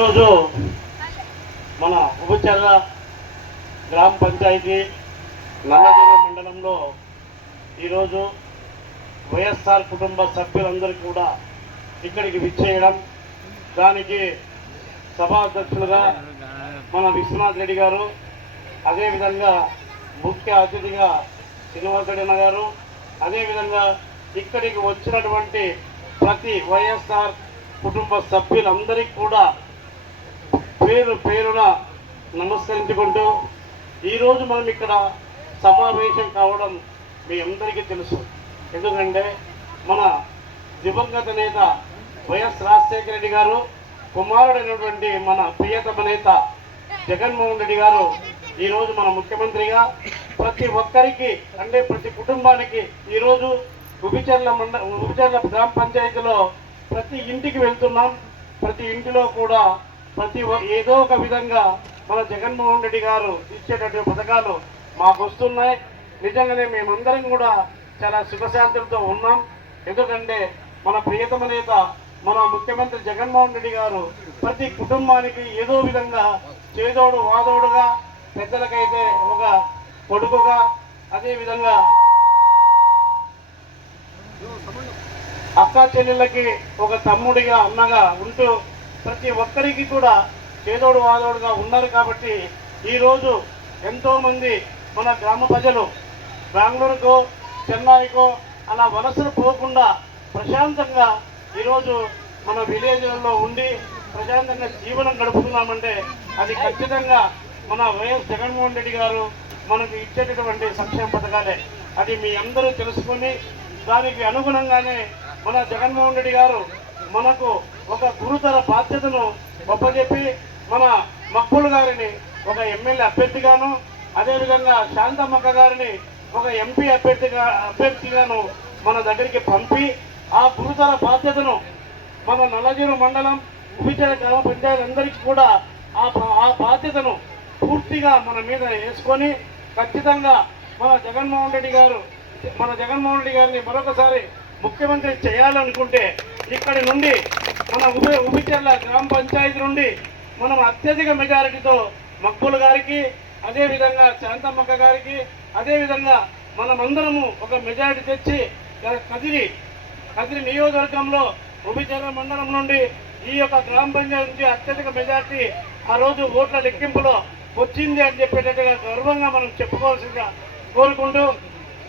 ఈరోజు మన ఉపచర్ల గ్రామ పంచాయతీ నల్లదేవ మండలంలో ఈరోజు వైఎస్ఆర్ కుటుంబ సభ్యులందరికీ కూడా ఇక్కడికి విచ్చేయడం. దానికి సభాధ్యక్షులుగా మన విశ్వనాథ్ రెడ్డి గారు అదేవిధంగా ముఖ్య అతిథిగా శ్రీనివాసరెడ్డి గారు అదేవిధంగా ఇక్కడికి వచ్చినటువంటి ప్రతి వైఎస్ఆర్ కుటుంబ సభ్యులందరికీ కూడా పేరు పేరున నమస్కరించుకుంటూ ఈరోజు మనం ఇక్కడ సమావేశం కావడం మీ అందరికీ తెలుసు. ఎందుకంటే మన దివంగత నేత వైఎస్ రాజశేఖర రెడ్డి గారు కుమారుడైనటువంటి మన ప్రియతమ నేత జగన్మోహన్ రెడ్డి గారు ఈరోజు మన ముఖ్యమంత్రిగా ప్రతి ఒక్కరికి అంటే ప్రతి కుటుంబానికి ఈరోజు ఉబిచర్ల మండ ఉబిచర్ల గ్రామ పంచాయతీలో ప్రతి ఇంటికి వెళ్తున్నాం. ప్రతి ఇంటిలో కూడా ప్రతి ఏదో ఒక విధంగా మన జగన్మోహన్ రెడ్డి గారు ఇచ్చేటటువంటి పథకాలు మాకు వస్తున్నాయి. నిజంగానే మేమందరం కూడా చాలా సుఖశాంతులతో ఉన్నాం. ఎందుకంటే మన ప్రియతమ నేత మన ముఖ్యమంత్రి జగన్మోహన్ రెడ్డి గారు ప్రతి కుటుంబానికి ఏదో విధంగా చేదోడు వాదోడుగా పెద్దలకైతే ఒక కొడుకుగా అదేవిధంగా అక్క చెల్లెళ్ళకి ఒక తమ్ముడిగా అన్నగా ఉంటూ ప్రతి ఒక్కరికి కూడా చేదోడు వాదోడుగా ఉన్నారు కాబట్టి ఈరోజు ఎంతోమంది మన గ్రామ ప్రజలు బెంగళూరుకో చెన్నైకో అలా వలసలు పోకుండా ప్రశాంతంగా ఈరోజు మన విలేజ్లలో ఉండి ప్రశాంతంగా జీవనం గడుపుతున్నామంటే అది ఖచ్చితంగా మన వైఎస్ జగన్మోహన్ రెడ్డి గారు మనకు ఇచ్చేటటువంటి సంక్షేమ పథకాలే. అది మీ అందరూ తెలుసుకొని దానికి అనుగుణంగానే మన జగన్మోహన్ రెడ్డి గారు మనకు ఒక గురుతర బాధ్యతను ఒప్పజెప్పి మన మక్కులు గారిని ఒక ఎమ్మెల్యే అభ్యర్థిగాను అదేవిధంగా శాంతమ్మక్క గారిని ఒక ఎంపీ అభ్యర్థిగా అభ్యర్థిగాను మన దగ్గరికి పంపి ఆ గురుతర బాధ్యతను మన నల్లజీరు మండలం ఉపిచర గ్రామ పంచాయతీ కూడా ఆ ఆ బాధ్యతను పూర్తిగా మన మీద వేసుకొని ఖచ్చితంగా మన జగన్మోహన్ రెడ్డి గారు మన జగన్మోహన్ రెడ్డి గారిని మరొకసారి ముఖ్యమంత్రి చేయాలనుకుంటే ఇక్కడి నుండి మన ఉభయ ఉపిచర్ల గ్రామ పంచాయతీ నుండి మనం అత్యధిక మెజారిటీతో మక్కులు గారికి అదేవిధంగా శాంతమ్మక్క గారికి అదేవిధంగా మనమందరము ఒక మెజారిటీ తెచ్చి కదిరి కదిరి నియోజకవర్గంలో ఉభిచర్ల మండలం నుండి ఈ యొక్క గ్రామ పంచాయతీ నుంచి అత్యధిక మెజారిటీ ఆ రోజు ఓట్ల లెక్కింపులో వచ్చింది అని చెప్పేటట్టుగా గర్వంగా మనం చెప్పుకోవాల్సిందిగా కోరుకుంటూ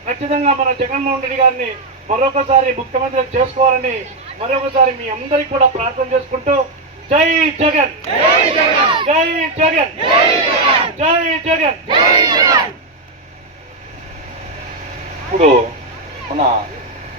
ఖచ్చితంగా మన జగన్మోహన్ రెడ్డి గారిని మరొకసారి ముఖ్యమంత్రి చేసుకోవాలని మరొకసారి మీ అందరికీ కూడా ప్రార్థన చేసుకుంటూ జై జగన్. జై జగన్. జై జగన్. ఇప్పుడు మన